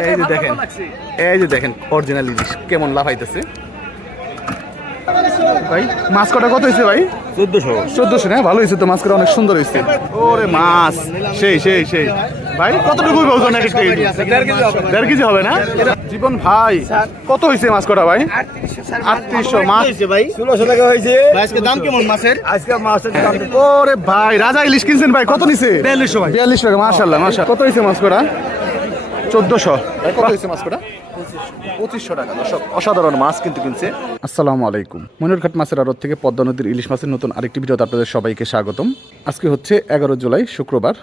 এই যে দেখেন এই যে দেখেন অরিজিনাল ইলিশ কেমন লাফাইতেছে। ভাই মাছ কটা কত হয়েছে ভাই? চোদ্দশো। চোদ্দশো না? ভালো হয়েছে তো মাছ কটা অনেক সুন্দর হয়েছে। ওরে মাছ সেই সেই সেই। ভাই কতটুকু ওজন এক একটা দেড় কেজি হবে। না? জীবন ভাই কত হয়েছে মাছ কটা ভাই? আটত্রিশশো মাছ ভাই? ষোলোশো টাকা হয়েছে। আজকে দাম কেমন মাছের? আজকে মাছের দাম ওরে ভাই রাজা ইলিশ কিনছেন ভাই কত নিছে? বিয়াল্লিশশো ভাই। বিয়াল্লিশ টাকা মাশাল্লাহ মাশা কত হয়েছে মাছ কটা চোদ্দশো। কত হয়েছে মাছ পঁচিশশো টাকা দর্শক অসাধারণ মাছ কিন্তু কিনছে। আসসালামু আলাইকুম। মনিরঘাট মাছের আড়ত থেকে পদ্মা নদীর ইলিশ মাছের নতুন আরেকটি ভিডিওতে আপনাদের সবাইকে স্বাগতম। আজকে হচ্ছে এগারো জুলাই শুক্রবার।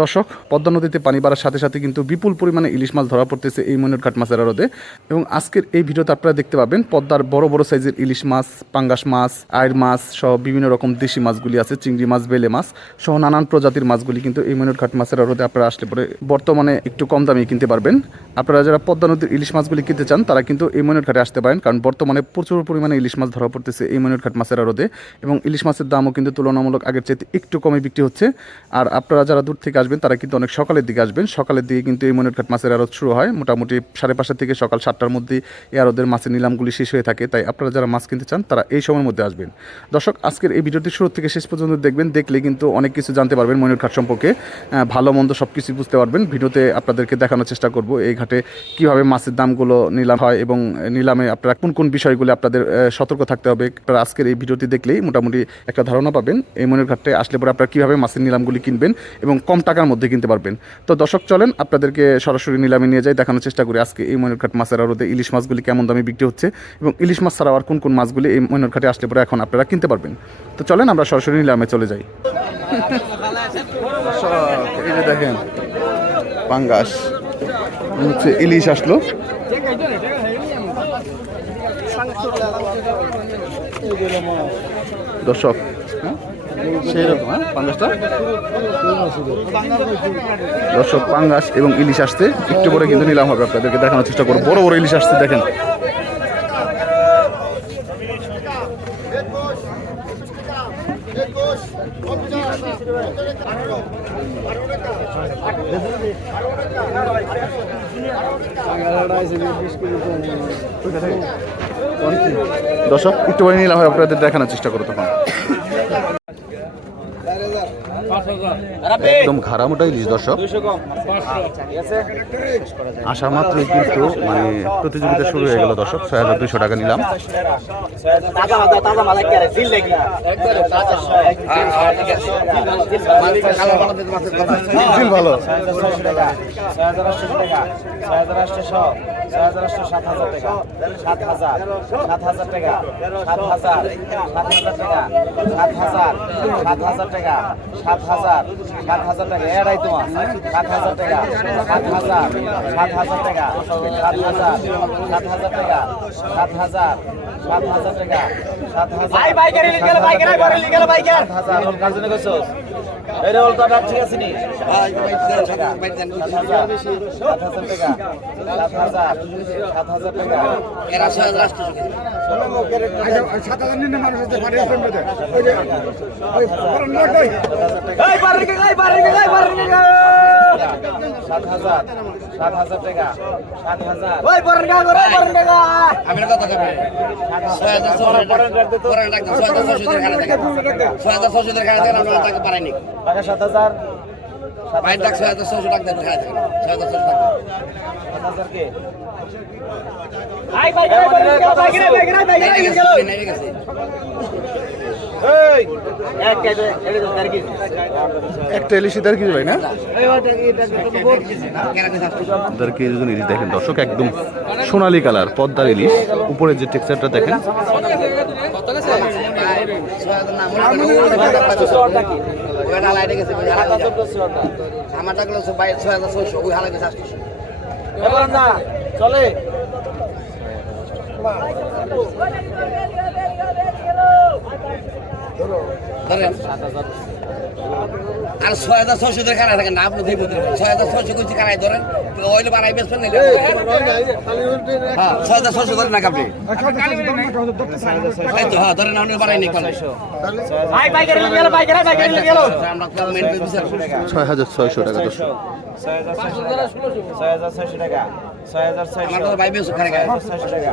দর্শক, পদ্মা নদীতে পানি বাড়ার সাথে সাথে কিন্তু বিপুল পরিমাণে ইলিশ মাছ ধরা পড়তেছে এই মনিরঘাট মাছের আড়তে। এবং আজকের এই ভিডিওতে আপনারা দেখতে পাবেন পদ্মার বড় বড় সাইজের ইলিশ মাছ, পাঙ্গাস মাছ আয়ের মাছ সহ বিভিন্ন রকম দেশি মাছগুলি আছে, চিংড়ি মাছ, বেলে মাছ সহ নানান প্রজাতির মাছগুলি কিন্তু এই মনিরঘাট মাছের আড়তে আপনারা আসলে পরে বর্তমানে একটু কম দামে কিনতে পারবেন। আপনারা যারা পদ্মা নদীর ইলিশ মাছগুলি কিনতে চান, তারা কিন্তু এই মনিরঘাটে আসতে পারেন, কারণ বর্তমানে প্রচুর পরিমাণে ইলিশ মাছ ধরা পড়তেছে এই মনিরঘাট মাছের আড়তে। এবং ইলিশ মাছের দামও কিন্তু তুলনামূলক আগের চাইতে একটু কমে বিক্রি হচ্ছে। আর আপনারা যারা দূর থেকে আসবেন, তারা কিন্তু অনেক সকালের দিকে আসবেন। সকালের দিকে কিন্তু এই মনিরঘাট মাছের আড়ত শুরু হয়। মোটামুটি সাড়ে পাঁচটা থেকে সকাল সাতটার মধ্যে এই আড়তের মাছের নিলামগুলি শেষ হয়ে থাকে। তাই আপনারা যারা মাছ কিনতে চান, তারা এই সময়ের মধ্যে আসবেন। দর্শক, আজকের এই ভিডিওটি শুরু থেকে শেষ পর্যন্ত দেখবেন। দেখলে কিন্তু অনেক কিছু জানতে পারবেন মনিরঘাট সম্পর্কে। ভালো, মন্দ সব কিছু বুঝতে পারবেন। ভিডিওতে আপনাদেরকে দেখানোর চেষ্টা করব এই ঘাটে কীভাবে মাছের দামগুলো নিলাম হয় এবং নিলামে আপনারা কোন কোন বিষয়গুলো আপনাদের সতর্ক থাকতে হবে। আপনারা আজকের এই ভিডিওটি দেখলেই মোটামুটি একটা ধারণা পাবেন। এই মনের ঘাটে আসলে পরে আপনারা কীভাবে মাছের নিলামগুলি কিনবেন এবং কম টাকার মধ্যে কিনতে পারবেন। তো দর্শক, চলেন আপনাদেরকে সরাসরি নিলামে নিয়ে যাই, দেখানোর চেষ্টা করি আজকে এই মনের ঘাট মাছের আড়তে ইলিশ মাছগুলি কেমন দামে বিক্রি হচ্ছে এবং ইলিশ মাছ ছাড়াও আর কোন কোন মাছগুলি এই মনের ঘাটে আসলে পরে এখন আপনারা কিনতে পারবেন। তো চলেন আমরা সরাসরি নিলামে চলে যাই। দেখেন, পাঙ্গাস হচ্ছে ইলিশ আসলো। দর্শক হ্যাঁ? সেই রকম হ্যাঁ? পাঙ্গাসটা? দর্শক, পাঙ্গাস এবং ইলিশ আসতে একটু পরে কিন্তু নিলাম হবে আপনাদেরকে, দেখানোর চেষ্টা করব। বড় বড় ইলিশ আসতে দেখেন। দর্শক, একটু পরে নিলাম হবে, আপনাদের দেখানোর চেষ্টা করো তখন। একদম ঘাড়ামোটা ইলিশ দর্শক আসা মাত্রই কিন্তু মানে প্রতিযোগিতা শুরু হয়ে গেল দর্শক ছয় হাজার দুইশো টাকা নিলাম ভালো হাজার টাকা ছয় হাজার আটশো ছয় হাজার আটশো সাত হাজার টাকা সাত হাজার সাত হাজার টাকা সাত হাজার সাত হাজার টাকা সাত হাজার সাত হাজার টাকা সাত হাজার, সাত হাজার টাকা এড়াই তোমার। সাত হাজার টাকা, সাত হাজার সাত হাজার টাকা, সাত হাজার সাত হাজার টাকা সাত হাজার। সাত হাজার টাকা। সাত হাজার। ভাই বাইকারে লিখে বাইকারে ঘরে লিখে বাইকার। সাত হাজার। ওর কাজ কইছো? এই রে তো ঠিক আছে নি? সাত হাজার টাকা। সাত হাজার। সাত হাজার টাকা। এরা ছয় হাজার আটশো সাত হাজার ওই কা কথা কবে ছয় হাজার ছশো পরে রাখতাম ছয় হাজার ছশো খানা থাকে ছয় হাজার ছশো খানা থাকে আমরা টাকা পারাইনি টাকা সাত হাজার বাইর টাকা ছয় হাজার ছশো টাকা খানা থাকে ছয় হাজার ছশো টাকা সাত হাজার কে ভাই ভাই ভাই ভাই ভাই নেমে গেছে নেমে গেছে এই এক কেটে এটা তো তার কি একটা ইলিশ দেড় কেজি ভাই না দেড় ওজন ইলিশ দেখেন দর্শক একদম সোনালি কালার পদ্মার ইলিশ উপরে যে টেক্সচারটা দেখেন ছয় হাজার মনে ওটা লাইটে গেছে না চলে আর ছয় হাজার ছয়শো ধরে কারাই থাকেন না আপনি ছয় হাজার ছয়শো করছি কারাই ধরেন অয়েল বানাই বেসবেন নিলে ছয় হাজার ছয়শো ধরেন না আপনি তাই তো হ্যাঁ ধরেন আপনি বানাই নি ছয় হাজার ছয়শো টাকা ছয় হাজার ছয়শো টাকা ছয় হাজার ছয়শো টাকা ছয় হাজার ছয়শো টাকা।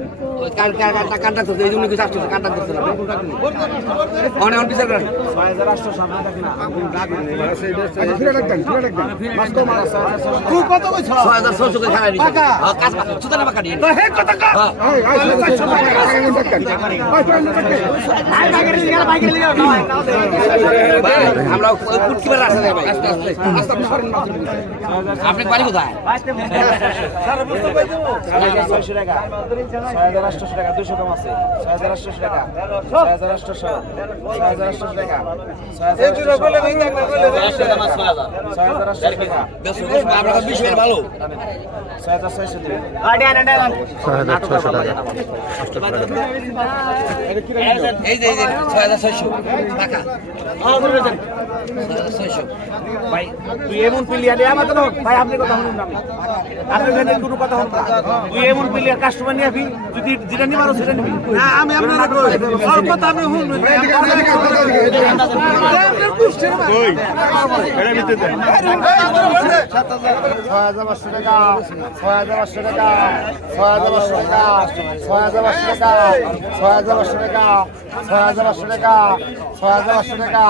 কান্ট্রাক্ট হচ্ছে এই জন্য আপনি বাড়ি কোথায় আটশোশো টাকা দুশো কম আছে ছয় হাজার আটশোশো টাকা ছয় হাজার আটশোশো ছয় হাজার আটশোশো টাকা ছয় হাজার আটশোশো টাকা ছয় হাজার আটশোশো টাকা ছয় হাজার ছয়শো টাকা ছয় হাজার ছয়শো টাকা ভাই তুই এমন প্লেয়ার আমার কথা ভাই আপনি কথা শুনুন না। আপনি জানেন কোনো কথা শুনুন। তুই এমন প্লেয়ার কাস্টমার নিয়ে আবি যদি যেটা নিবার সেটা নিবি। না আমি আপনার সব কথা আপনি শুনুন ছয় হাজার পাঁচশো টাকা ছয় হাজার পাঁচশো টাকা ছয় হাজার পাঁচশো টাকা ছয় হাজার পাঁচশো টাকা ছয় হাজার পাঁচশো টাকা ছয় হাজার পাঁচশো টাকা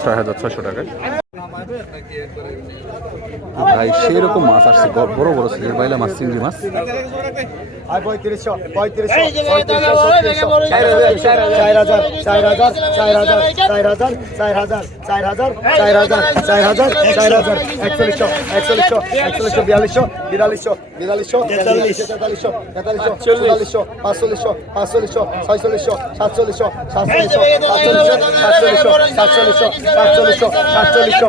ছয় হাজার ছয়শো টাকা ভাই সেরকম মাছ আসছে বড় বড় সাইজের বাইলা মাছ চিংড়ি মাছ আর পঁয়ত্রিশশো পঁয়ত্রিশশো চার হাজার চার হাজার চার হাজার চার হাজার চার হাজার চার হাজার চার হাজার চার হাজার চার হাজার একচল্লিশশো একচল্লিশশো একচল্লিশশো বিয়াল্লিশশো বিয়াল্লিশশো বিয়াল্লিশশো তেতাল্লিশশো তেতাল্লিশশো তেতাল্লিশশো চুয়াল্লিশশো পাঁচচল্লিশশো পাঁচচল্লিশশো ছয়চল্লিশশো সাতচল্লিশশো সাতচল্লিশশো সাতচল্লিশশো সাতচল্লিশশো সাতচল্লিশশো সাতচল্লিশশো সাতচল্লিশশো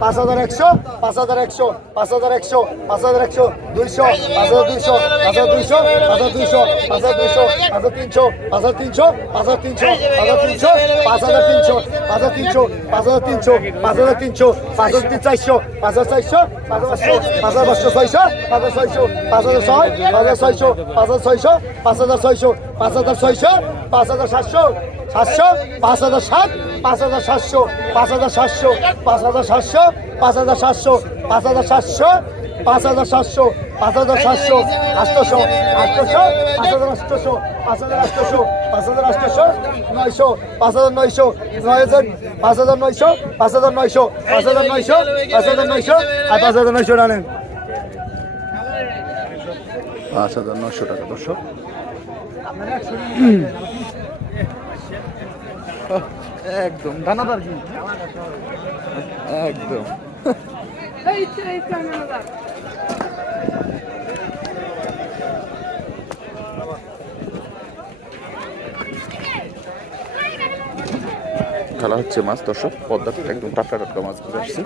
পাঁচ হাজার একশো পাঁচ হাজার একশো পাঁচ হাজার একশো দুইশো পাঁচ হাজার দুইশো পাঁচ হাজার দুইশো পাঁচ হাজার দুইশো পাঁচ হাজার দুইশো পাঁচ হাজার তিনশো পাঁচ হাজার তিনশো পাঁচ হাজার তিনশো পাঁচ হাজার তিনশো পাঁচ হাজার তিনশো পাঁচ হাজার তিনশো পাঁচ হাজার তিনশো পাঁচ হাজার তিনশো পাঁচ হাজার তিন চারশো পাঁচ হাজার চারশো পাঁচ হাজার পাঁচশো পাঁচ হাজার পাঁচশো ছয়শো পাঁচ হাজার ছয়শো পাঁচ হাজার ছয় পাঁচ হাজার ছয়শো পাঁচ হাজার ছয়শো পাঁচ হাজার ছয়শো পাঁচ হাজার সাতশো সাতশো পাঁচ হাজার সাত পাঁচ হাজার সাতশো পাঁচ হাজার সাতশো পাঁচ হাজার সাতশো পাঁচ হাজার সাতশো পাঁচ হাজার সাতশো পাঁচ হাজার সাতশো আটশোশো আটশোশো পাঁচ হাজার আটশোশো পাঁচ হাজার আটশোশো পাঁচ হাজার আটশোশো নয়শো পাঁচ হাজার নয়শো নয় হাজার পাঁচ হাজার নয়শো পাঁচ হাজার নয়শো পাঁচ হাজার নয়শো পাঁচ হাজার নয়শো আর পাঁচ হাজার নয়শো রানেন পাঁচ হাজার নশো টাকা দর্শক একদম, দানাদার কি একদম। খেলা হচ্ছে মাছ, দর্শক পদ্মা একদম টাটকা টাটকা মাছ ঘুরে আসছি।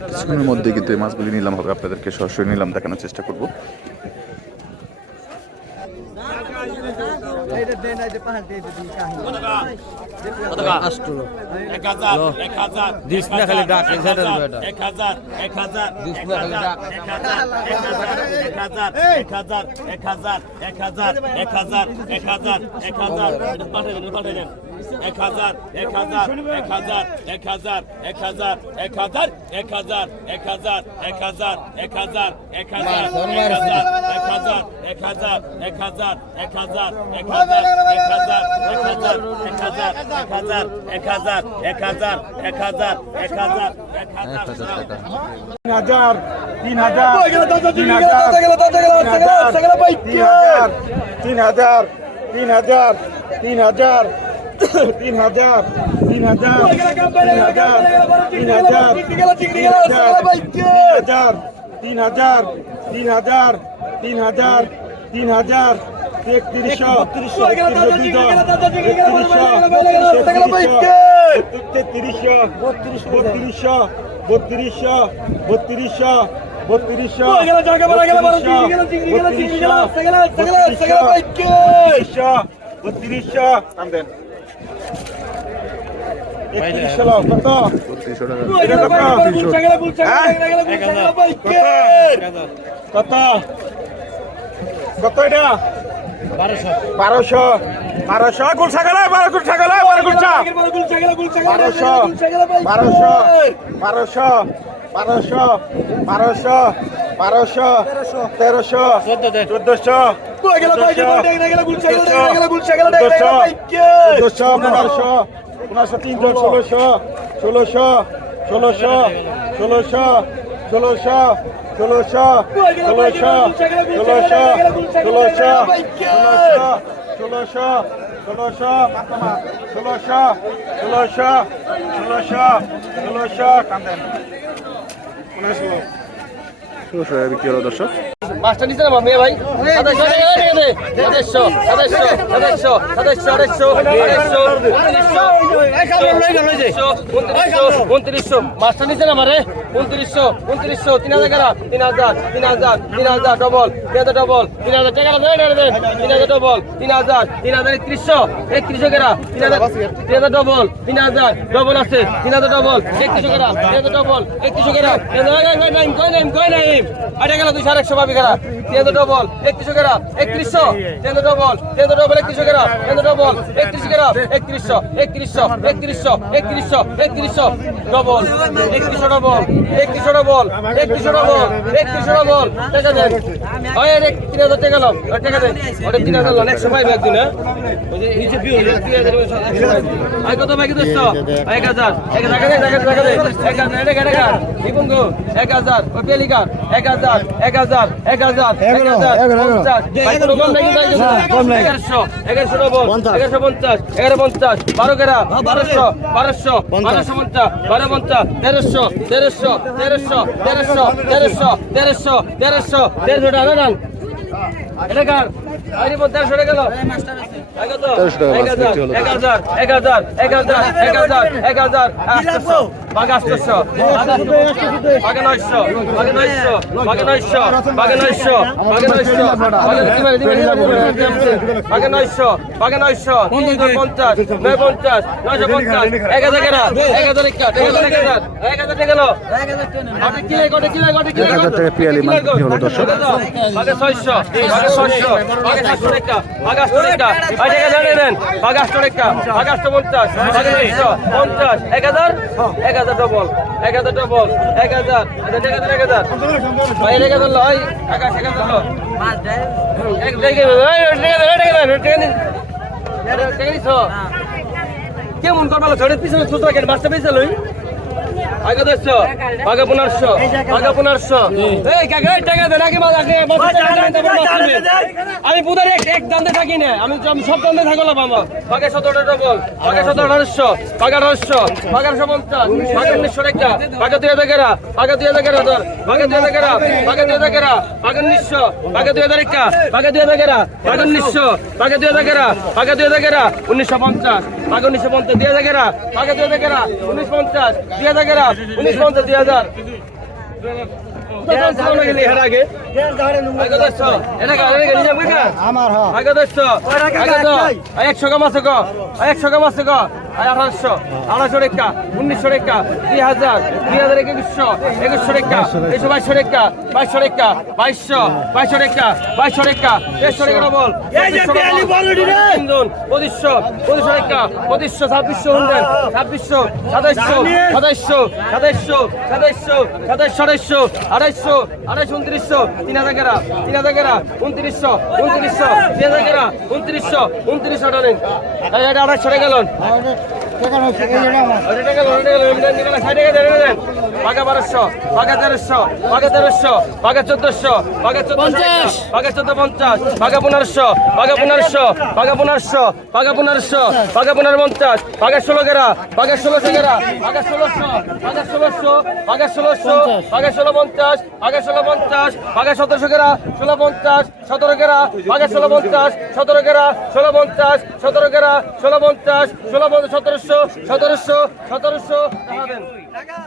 কিছুক্ষণের মধ্যে কিন্তু এই মাছগুলি নিলাম হবে, আপনাদেরকে সরাসরি নিলাম, দেখানোর চেষ্টা করব। এটা দেন দিয়ে এক খালি ডাক এক হাজার এক হাজার এক হাজার এক হাজার এক হাজার এক হাজার এক হাজার এক হাজার এক হাজার এক হাজার এক হাজার এক হাজার এক হাজার এক হাজার এক হাজার এক হাজার এক হাজার এক হাজার এক হাজার এক হাজার এক হাজার এক হাজার এক হাজার এক হাজার এক হাজার এক হাজার এক হাজার এক তিন হাজার তিন হাজার তিন হাজার তিন হাজার তিন হাজার তিন হাজার তিন হাজার তিন হাজার তিন হাজার একত্রিশশো একত্রিশশো তেত্রিশশো বত্রিশশো বত্রিশশো বত্রিশশো বত্রিশশো বত্রিশশো বত্রিশশো বত্রিশশো এটা কত কত এটা বারোশো বারোশো গুলছা গেলে বারো গুলছা গেলে বারো গুলছা বারোশো বারোশো বারোশো বারোশো বারোশো বারোশো তেরোশো চোদ্দশো চোদ্দশো পনেরোশো পনেরোশো তিনশো ষোলোশো ষোলোশো ষোলোশো ষোলোশো ষোলোশো ষোলোশো ষোলোশো ষোলোশো ষোলোশো ষোলোশো ষোলোশো ষোলোশো ষোলোশো ষোলোশো ষোলোশো ষোলোশো বিক্রি হলো দর্শক মাস্টার নিচে না মেয়ে ভাই সাতাশশো সাতাশশো সাতাশশো সাতাশশো আড়াইশো আড়াইশো উনত্রিশশো মাস্টার নিচে না মারে উনত্রিশশো উনত্রিশশো তিন হাজার গেলা তিন হাজার তিন হাজার তিন হাজার ডবল ডবল তিন হাজার টাকা তিন হাজার ডবল তিন হাজার তিন হাজার একত্রিশশো একত্রিশশো গেলা তিন হাজার তিন হাজার ডবল তিন হাজার ডবল আছে তিন হাজার ডবল একত্রিশশো গেলা তিন হাজার ডবল একত্রিশশো গেলা কয় নাইম কয় নাইম আটা দুইশো আরেকশো পাবি গেলা তিন ডবল একত্রিশশো। গেলা একত্রিশশো তিন ডবল তিন ডবল একত্রিশশো গেলা তিন ডবল একত্রিশ গেলা একত্রিশশো একত্রিশশো একত্রিশশো একত্রিশশো একত্রিশশো। ডবল একত্রিশশো ডবল একত্রিশশো ডবল একত্রিশশো ডবল একত্রিশশো ডবল টাকা দেন ওই এক তিন হাজার টাকা লো টাকা দেন ওটা তিন হাজার লোন একশো পাইবে একদিন হ্যাঁ? হাজার কত পাই কত এক হাজার। এক হাজার। এক হাজার এক হাজার ওই পেলিকার এক হাজার। এক হাজার এক হাজার এক হাজার এগারোশো পঞ্চাশ এগারো পঞ্চাশ বারো গেরা বারোশো বারোশো বারোশো পঞ্চাশ বারো পঞ্চাশ তেরোশো তেরোশো তেরোশো তেরোশো তেরোশো তেরোশো তেরোশো দেড়শো টাকা নেন এটা কার? তেরোশো টাকা গেল। এক হাজার এক হাজার এক হাজার এক হাজার এক হাজার এক হাজার বাঘ আটশো বাঘে নয়শো বাঘে নয়শো বাঘে নয়শো বাঘে নয়শো বাঘে নয়শো বাঘে নয়শো বাঘে নয় পঞ্চাশ এক হাজার কেনা এক এক হাজার এক হাজার এক হাজার গেল। কিলে এক হাজার বাঘে বাঘে বাঘে বাঘে নেন বাঘে আটশো বাঘে বাঘে এক হাজার, এক হাজার ডবল এক হাজার ডবল এক হাজার আচ্ছা এক হাজার এক হাজার ভাই এক হাজার লয় আকাশ এক হাজার লো এক নিছ কেমন করবালো ঝড়ের পিছনে ছোট রাখেন বাচ্চা পেয়েছে লই আগে দেড়শো আগে পনেরোশো আগে পনেরোশো এই কাকা টাকা দেন আগে মাল আগে মাছ টাকা দেন, তারপর মাছ দিবেন। আমি পুদের এক দান্দে থাকি না আমি সব দান্দে থাকলাম আমার। আগে সতেরো ডবল আগে সতেরো আঠারোশো আগে আঠারোশো আগে পঞ্চাশ আগে উনিশশো টাকা আগে দুই হাজার আগে দুই হাজার গেরা ধর আগে দুই হাজার আগে দুই হাজার আগে উনিশশো আগে দুই হাজার একা আগে দুই হাজার আগে উনিশশো আগে দুই হাজার আগে দুই হাজার গেরা উনিশশো পঞ্চাশ। আগে উনিশশো পঞ্চাশ দুই হাজার গেরা। আগে দুই হাজার গেরা, উনিশ পঞ্চাশ দুই হাজার গেরা, উনিশ পঞ্চাশ দুই হাজার একশো কাম আছে একশো কাম আছে গো। আঠারোশো আড়াইশো রেখা উনিশশো রেখা দুই হাজার দুই হাজার একুশশো একুশশো রেখা একশো বাইশশো রেখা বাইশশো রেখা বাইশশো বাইশশো রেখা বাইশশো রেখা দেড়শো রেখা বল তিনজন পঁচিশশো পঁচিশশো রেখা পঁচিশশো ছাব্বিশশো হুন্ডেন ছাব্বিশশো সাতাইশশো সাতাইশশো সাতাইশশো সাতাইশশো সাতাইশশো আড়াইশো আড়াইশো আড়াইশো উনত্রিশশো তিন হাজার গেরা তিন হাজার গেরা উনত্রিশশো উনত্রিশশো তিন হাজার গেরা উনত্রিশশো উনত্রিশশো টানেন এটা আড়াইশো টাকা সাইডে গেলে দেন দেন বাঘা বারোশো বাঘা তেরোশো বাঘা তেরোশো বাঘা চোদ্দশো বাঘা পঞ্চাশ। বাঘা চোদ্দ পঞ্চাশ বাঘা পনেরোশো বাঘা পনেরোশো বাঘা পনেরোশো বাঘা পনেরোশো বাঘা পনেরো পঞ্চাশ বাঘা ষোলো গেরা বাঘা ষোলোশো গেরা বাঘা ষোলোশো বাঘা ষোলোশো বাঘা ষোলোশো বাঘা ষোলো পঞ্চাশ বাঘা ষোলো পঞ্চাশ বাঘা সতেরোশো গেরা ষোলো পঞ্চাশ সতেরো গেরা বাঘা ষোলো পঞ্চাশ সতেরো গেরা ষোলো পঞ্চাশ সতেরো গেরা ষোলো পঞ্চাশ ষোলো সতেরোশো সতেরোশো সতেরোশো টাকা